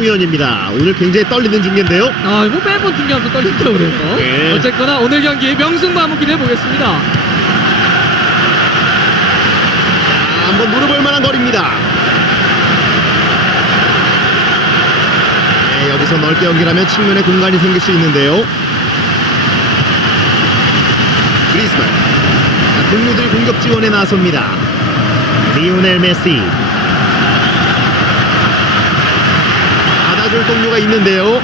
위원입니다. 오늘 굉장히 떨리는 중계인데요. 아, 뭐 매번 중요하면서 떨린다고 그래요. 네. 어쨌거나 오늘 경기 명승부 한번 기대해 보겠습니다. 자, 한번 노려볼 만한 거리입니다. 네, 여기서 넓게 연결하면 측면에 공간이 생길 수 있는데요. 그리스만. 자, 동료들이 공격 지원에 나섭니다. 리오넬 메시. 받아줄 동료가 있는데요.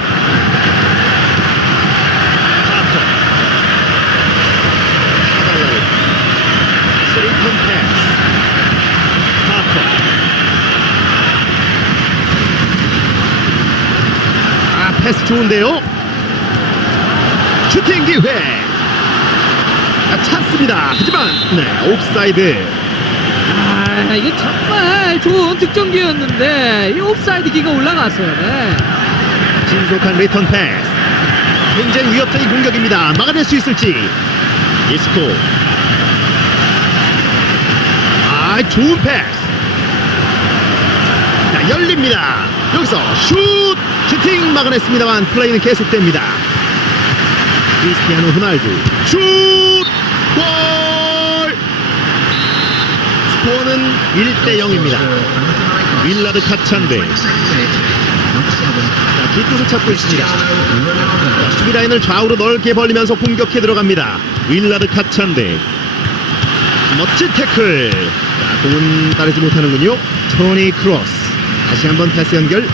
아, 패스 좋은데요? 슈팅 기회. 아, 찬스입니다. 하지만, 네, 옵사이드. 아, 이게 정말 좋은 득점 기회였는데 이 옵사이드 기가 올라갔어요. 네. 신속한 리턴 패스. 굉장히 위협적인 공격입니다. 막아낼 수 있을지. 이스코. 아, 좋은 패스. 자, 열립니다. 여기서 슛! 슈팅 막아냈습니다만 플레이는 계속됩니다. 크리스티아노 호날두. 슛! 골! 스코어는 1대 0입니다. 윌라드. 자, 뒷뜻을 찾고 있습니다. 자, 수비 라인을 좌우로 넓게 벌리면서 공격해 들어갑니다. 윌라드 카찬데. 멋진 태클. 자, 공은 따르지 못하는군요. 토니 크로스. 다시 한번 패스 연결.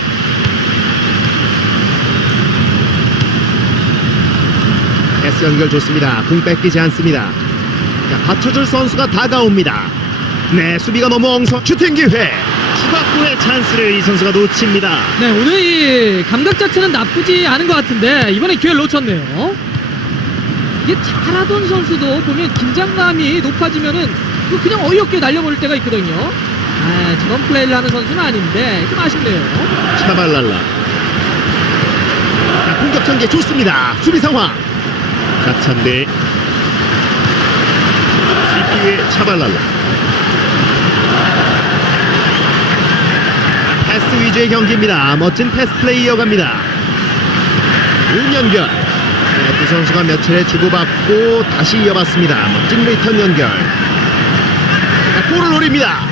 패스 연결 좋습니다. 공 뺏기지 않습니다. 자, 받쳐줄 선수가 다가옵니다. 네, 수비가 너무 엉성. 슈팅 기회. 추가골의 찬스를 이 선수가 놓칩니다. 네, 오늘 이 감각 자체는 나쁘지 않은 것 같은데 이번에 기회를 놓쳤네요. 이게 잘하던 선수도 보면 긴장감이 높아지면은 그 그냥 어이없게 날려버릴 때가 있거든요. 아, 저런 플레이를 하는 선수는 아닌데 좀 아쉽네요. 차발랄라. 자, 공격 전개 좋습니다. 수비 상황. 가찬데. CP의 차발랄라. 패스 위주의 경기입니다. 멋진 패스 플레이 이어갑니다. 윤연결. 네, 두 선수가 몇 차례 주고받고 다시 이어봤습니다. 멋진 리턴 연결. 자, 골을 노립니다.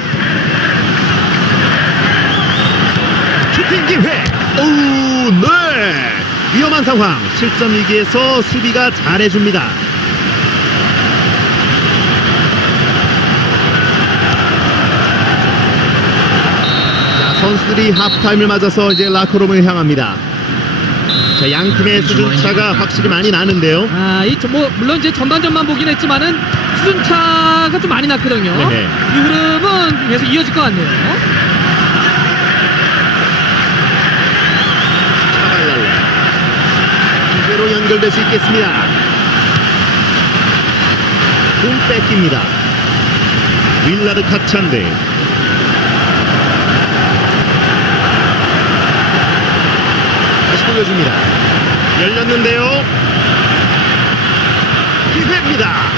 슈팅 기회. 오, 네. 위험한 상황. 실점 위기에서 수비가 잘해줍니다. 선수들이 하프타임을 맞아서 이제 라커룸을 향합니다. 자, 양 팀의 수준 차가 확실히 많이 나는데요. 아, 이뭐 물론 이제 전반전만 보긴 했지만은 수준 차가 좀 많이 났거든요. 네. 이 흐름은 계속 이어질 것 같네요. 차발랄라. 기회로 연결될 수 있겠습니다. 공 뺏깁니다. 윌라드 카찬데. 다시 돌려줍니다. 열렸는데요. 기회입니다.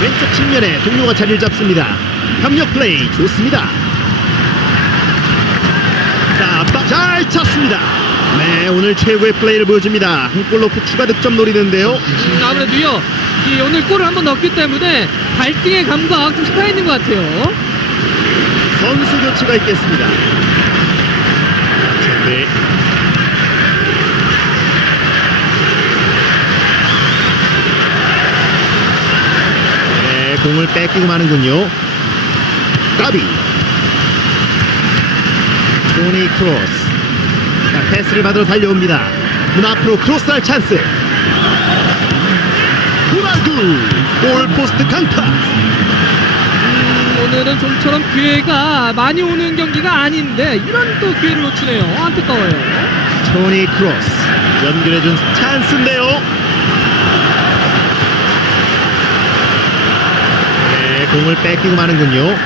왼쪽 측면에 동료가 자리를 잡습니다. 협력 플레이 좋습니다. 자, 잘 찼습니다. 네, 오늘 최고의 플레이를 보여줍니다. 한 골 넣고 추가 득점 노리는데요. 음, 아무래도요, 이 오늘 골을 한번 넣었기 때문에 발등의 감각 좀 살아있는 것 같아요. 선수 교체가 있겠습니다. 네. 네, 공을 뺏기고 마는군요. 까비. 토니 크로스. 자, 패스를 받으러 달려옵니다. 문 앞으로 크로스할 찬스. 호날두 골포스트 강타. 음, 오늘은 좀처럼 기회가 많이 오는 경기가 아닌데 이런 또 기회를 놓치네요. 안타까워요. 토니 크로스 연결해준 찬스인데요. 네, 공을 뺏기고 마는군요.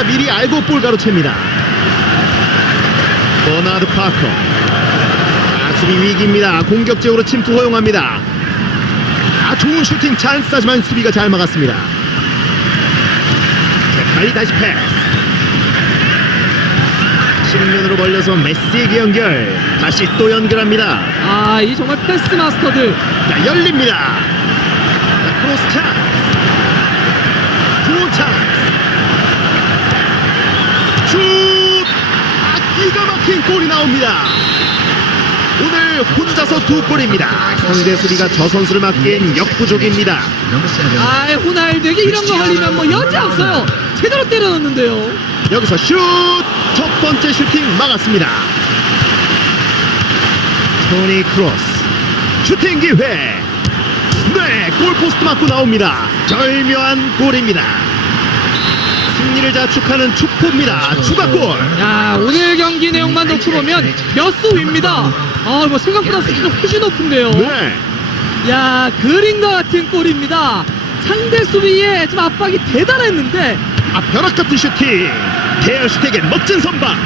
수비가 미리 알고 볼 가로챕니다. 버나드 파커. 아, 수비 위기입니다. 공격적으로 침투 허용합니다. 좋은 슈팅 찬스 하지만 수비가 잘 막았습니다. 제파리 다시 패스. 측면으로 벌려서 메시에게 연결. 다시 또 연결합니다. 아, 이 정말 패스 마스터들. 자, 열립니다. 자, 크로스 찬스. 좋은 찬스. 슛! 아, 기가 막힌 골이 나옵니다. 오늘 혼자서 두 골입니다. 상대 수비가 저 선수를 막기엔 역부족입니다. 아, 호날두에게 이런 거 걸리면 뭐 여지 없어요. 제대로 때려 넣는데요. 여기서 슛! 첫 번째 슈팅 막았습니다. 토니 크로스. 슈팅 기회. 네, 골포스트 맞고 나옵니다. 절묘한 골입니다. 승리를 자축하는 축포입니다. 추가골. 야, 오늘 경기 내용만 놓고 보면 몇 수입니다. 아, 뭐 생각보다 수준이 훨씬 높은데요. 네. 야, 그림과 같은 골입니다. 상대 수비에 좀 압박이 대단했는데 아, 벼락 같은 슈팅. 대열슈택의 멋진 선방.